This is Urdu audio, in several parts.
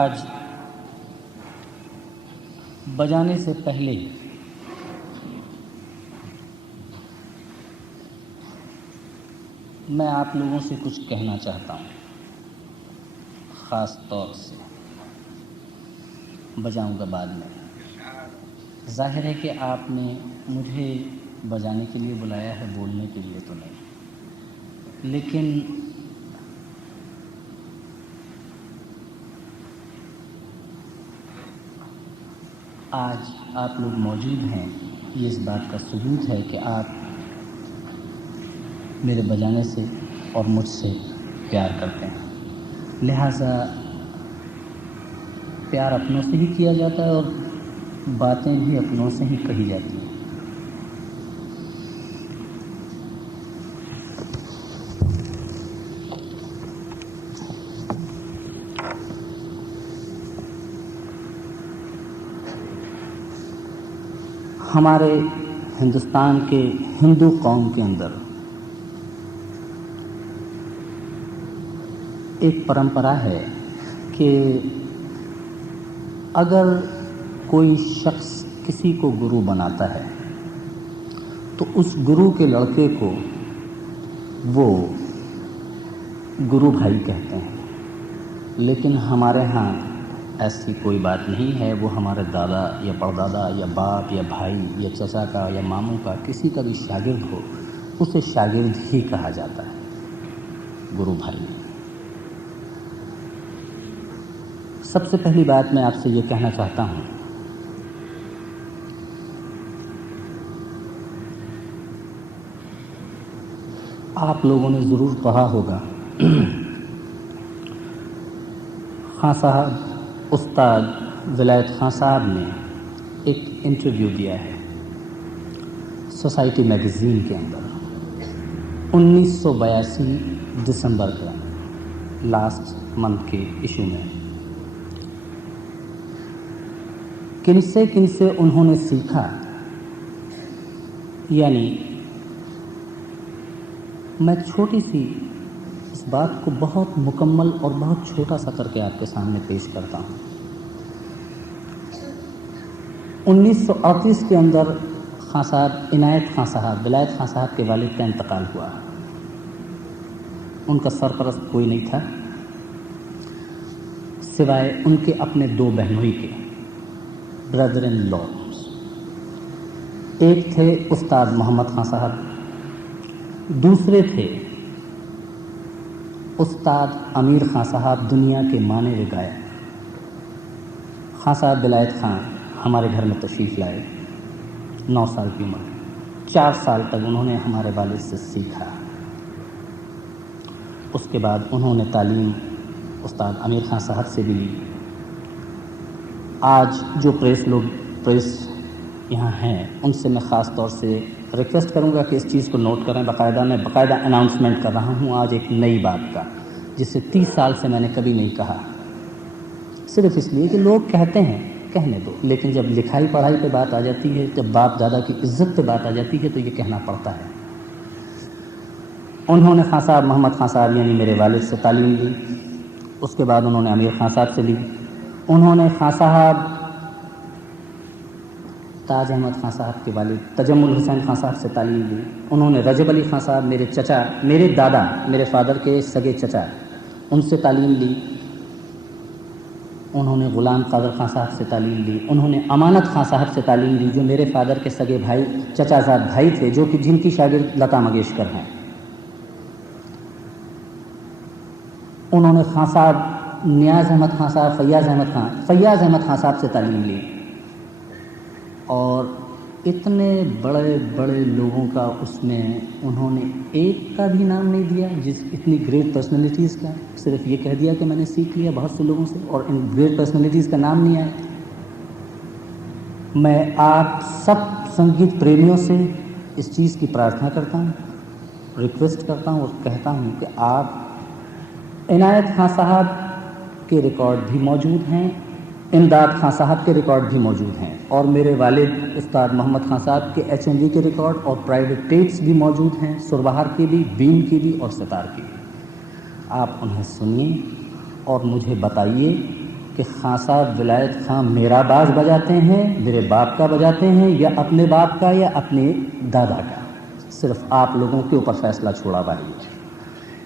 آج بجانے سے پہلے میں آپ لوگوں سے کچھ کہنا چاہتا ہوں، خاص طور سے بجاؤں گا بعد میں۔ ظاہر ہے کہ آپ نے مجھے بجانے کے لیے بلایا ہے، بولنے کے لیے تو نہیں، لیکن آج آپ لوگ موجود ہیں، یہ اس بات کا ثبوت ہے کہ آپ میرے بجانے سے اور مجھ سے پیار کرتے ہیں۔ لہٰذا پیار اپنوں سے ہی کیا جاتا ہے اور باتیں بھی اپنوں سے ہی کہی جاتی ہیں۔ ہمارے ہندوستان کے ہندو قوم کے اندر ایک پرمپرا ہے کہ اگر کوئی شخص کسی کو گرو بناتا ہے تو اس گرو کے لڑکے کو وہ گرو بھائی کہتے ہیں، لیکن ہمارے ہاں ایسی کوئی بات نہیں ہے۔ وہ ہمارے دادا یا پردادا یا باپ یا بھائی یا چچا کا یا ماموں کا کسی کا بھی شاگرد ہو، اسے شاگرد ہی کہا جاتا ہے، گرو بھائی۔ سب سے پہلی بات میں آپ سے یہ کہنا چاہتا ہوں، آپ لوگوں نے ضرور پڑھا ہوگا، خان صاحب استاد ولایت خان صاحب نے ایک انٹرویو دیا ہے سوسائٹی میگزین کے اندر 1982 دسمبر کا، لاسٹ منتھ کے ایشو میں۔ کن سے انہوں نے سیکھا، یعنی میں چھوٹی سی اس بات کو بہت مکمل اور بہت چھوٹا سا کر کے آپ کے سامنے پیش کرتا ہوں۔ 1938 کے اندر خان صاحب عنایت خان صاحب، ولایت خان صاحب کے والد کا انتقال ہوا۔ ان کا سرپرست کوئی نہیں تھا سوائے ان کے اپنے 2 بہنوئی کے، بردر ان لا۔ ایک تھے استاد محمد خان صاحب، دوسرے تھے استاد امیر خان صاحب، دنیا کے مانے ہوئے گائک۔ خان صاحب ولایت خان ہمارے گھر میں تشریف لائے 9 سال کی عمر، 4 سال تک انہوں نے ہمارے والد سے سیکھا۔ اس کے بعد انہوں نے تعلیم استاد امیر خان صاحب سے بھی لی۔ آج جو پریس یہاں ہیں، ان سے میں خاص طور سے ریکویسٹ کروں گا کہ اس چیز کو نوٹ کریں۔ میں باقاعدہ اناؤنسمنٹ کر رہا ہوں آج ایک نئی بات کا، جسے 30 سال سے میں نے کبھی نہیں کہا، صرف اس لیے کہ لوگ کہتے ہیں کہنے دو، لیکن جب لکھائی پڑھائی پہ بات آ جاتی ہے، جب باپ دادا کی عزت پہ بات آ جاتی ہے تو یہ کہنا پڑتا ہے۔ انہوں نے خان صاحب محمد خان صاحب یعنی میرے والد سے تعلیم لی، اس کے بعد انہوں نے امیر خان صاحب سے لی۔ انہوں نے خان صاحب تاج احمد خان صاحب کے والد تجمل حسین خان صاحب سے تعلیم لی۔ انہوں نے رجب علی خان صاحب، میرے چچا، میرے دادا، میرے فادر کے سگے چچا، ان سے تعلیم لی۔ انہوں نے غلام قادر خان صاحب سے تعلیم لی۔ انہوں نے امانت خان صاحب سے تعلیم لی، جو میرے فادر کے سگے بھائی، چچا زاد بھائی تھے، جو کہ جن کی شاگرد لتا منگیشکر ہیں۔ انہوں نے خان صاحب نیاز احمد خان صاحب، فیاض احمد خان صاحب سے تعلیم لی، اور اتنے بڑے بڑے لوگوں کا اس میں انہوں نے ایک کا بھی نام نہیں دیا، اتنی گریٹ پرسنالٹیز کا، صرف یہ کہہ دیا کہ میں نے سیکھ لیا بہت سے لوگوں سے، اور ان گریٹ پرسنالٹیز کا نام نہیں آیا۔ میں آپ سب سنگیت پریمیوں سے اس چیز کی پرارتھنا کرتا ہوں، ریکویسٹ کرتا ہوں اور کہتا ہوں کہ آپ عنایت خان صاحب کے ریکارڈ بھی موجود ہیں، امداد خان صاحب کے ریکارڈ بھی موجود ہیں، اور میرے والد استاد محمد خان صاحب کے HMV کے ریکارڈ اور پرائیویٹ ٹیپس بھی موجود ہیں، سربہار کی بھی، بین کی بھی اور ستار کی بھی۔ آپ انہیں سنیے اور مجھے بتائیے کہ خان صاحب ولایت خان میرا باز بجاتے ہیں، میرے باپ کا بجاتے ہیں، یا اپنے باپ کا یا اپنے دادا کا، صرف آپ لوگوں کے اوپر فیصلہ چھوڑا بھائی۔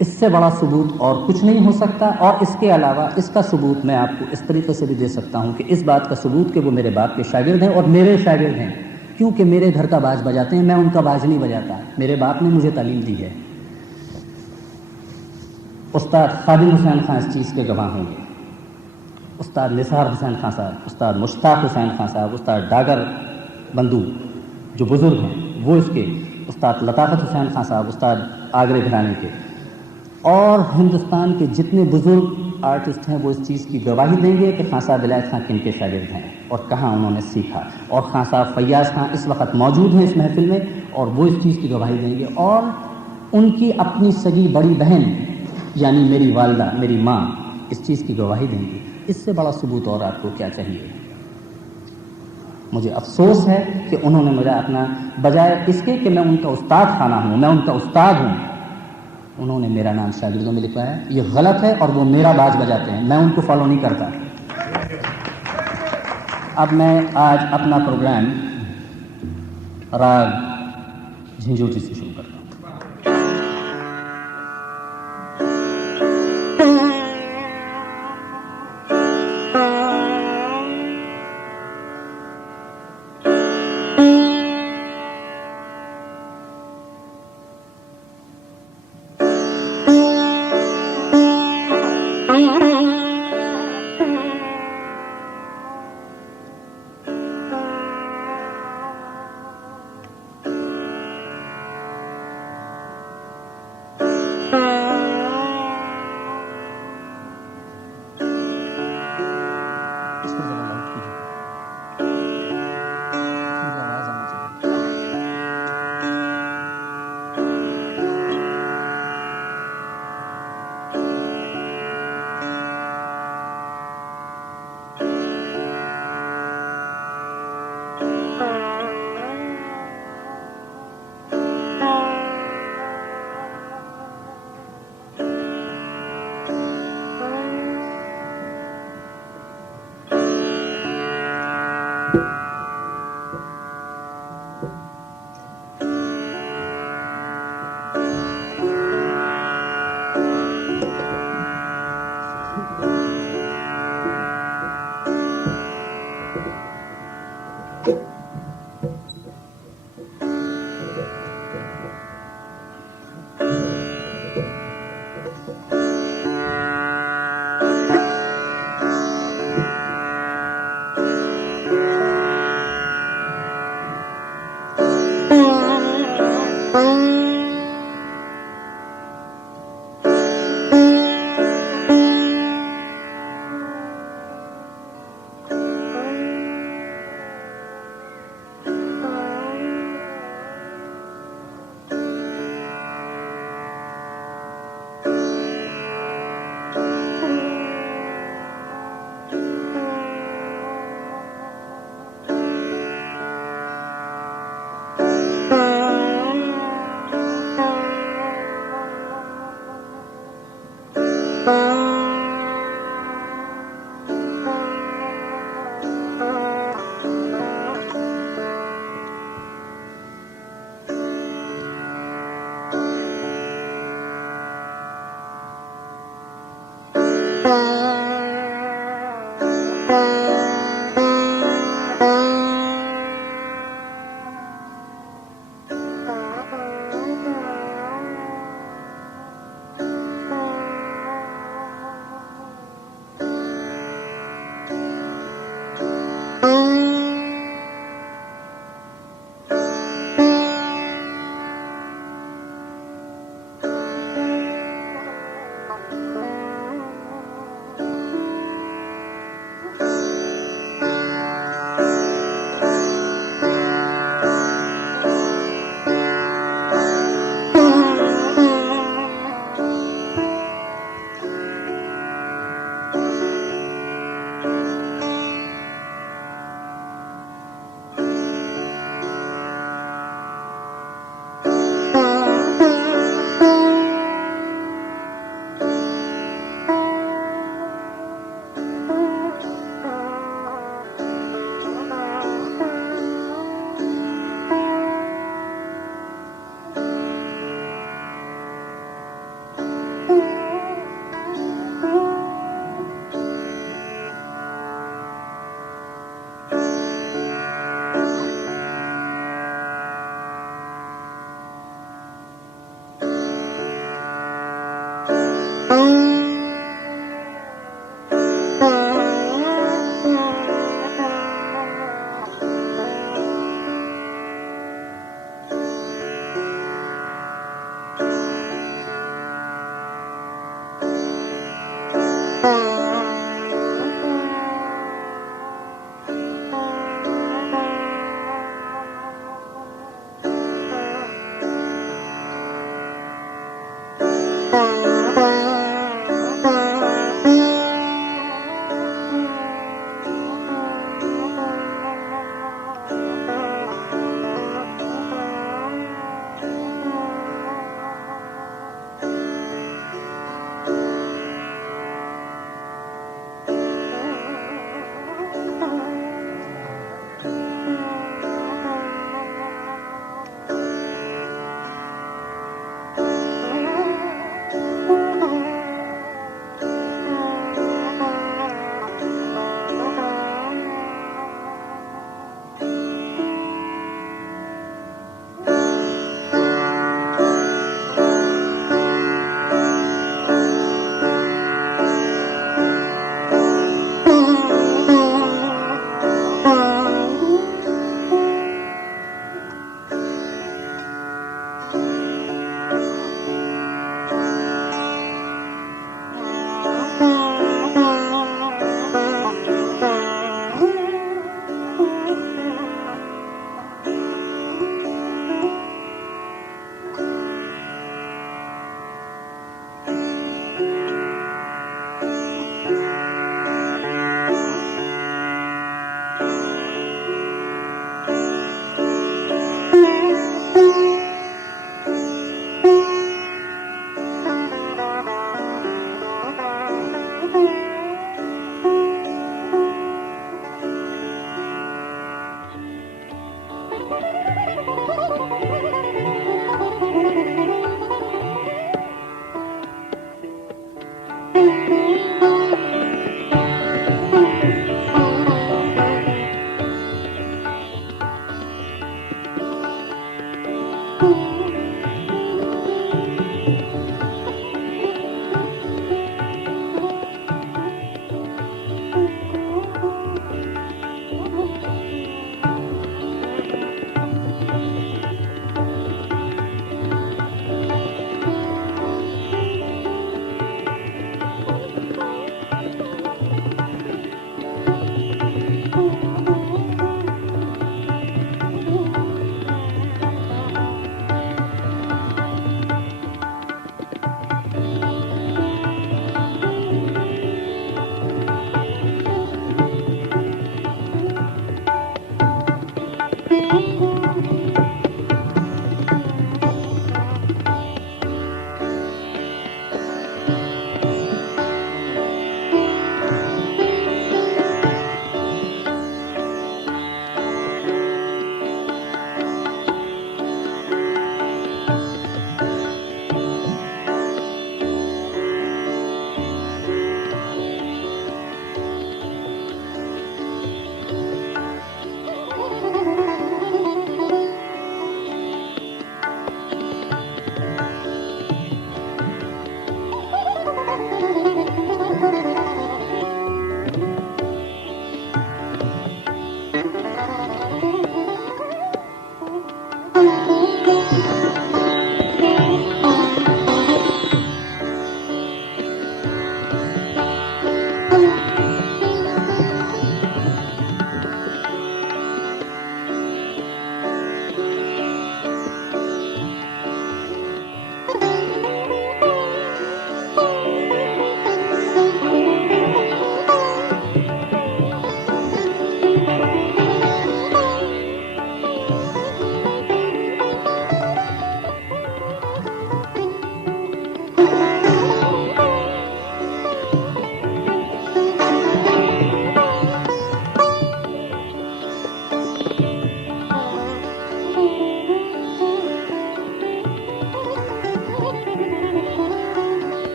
اس سے بڑا ثبوت اور کچھ نہیں ہو سکتا، اور اس کے علاوہ اس کا ثبوت میں آپ کو اس طریقے سے بھی دے سکتا ہوں کہ اس بات کا ثبوت کہ وہ میرے باپ کے شاگرد ہیں اور میرے شاگرد ہیں، کیونکہ میرے گھر کا باج بجاتے ہیں، میں ان کا باج نہیں بجاتا، میرے باپ نے مجھے تعلیم دی ہے۔ استاد خادم حسین خان اس چیز کے گواہ ہوں گے، استاد نثار حسین خان صاحب، استاد مشتاق حسین خان صاحب، استاد ڈاگر بندو جو بزرگ ہیں وہ اس کے، استاد لطافت حسین خان صاحب، استاد آگرے گھرانے کے، اور ہندوستان کے جتنے بزرگ آرٹسٹ ہیں وہ اس چیز کی گواہی دیں گے کہ خان صاحب ولایت خان کن کے شاگرد ہیں اور کہاں انہوں نے سیکھا، اور خان صاحب فیاض خان اس وقت موجود ہیں اس محفل میں اور وہ اس چیز کی گواہی دیں گے، اور ان کی اپنی سگی بڑی بہن یعنی میری والدہ، میری ماں اس چیز کی گواہی دیں گی۔ اس سے بڑا ثبوت اور آپ کو کیا چاہیے؟ مجھے افسوس ہے کہ انہوں نے مجھے اپنا، بجائے اس کے کہ میں ان کا استاد خانہ ہوں، میں ان کا استاد ہوں، انہوں نے میرا نام شاگردوں میں لکھوایا۔ یہ غلط ہے اور وہ میرا باج بجاتے ہیں، میں ان کو فالو نہیں کرتا۔ اب میں آج اپنا پروگرام راگ جھنجھوٹی سے شروع کرتا ہوں۔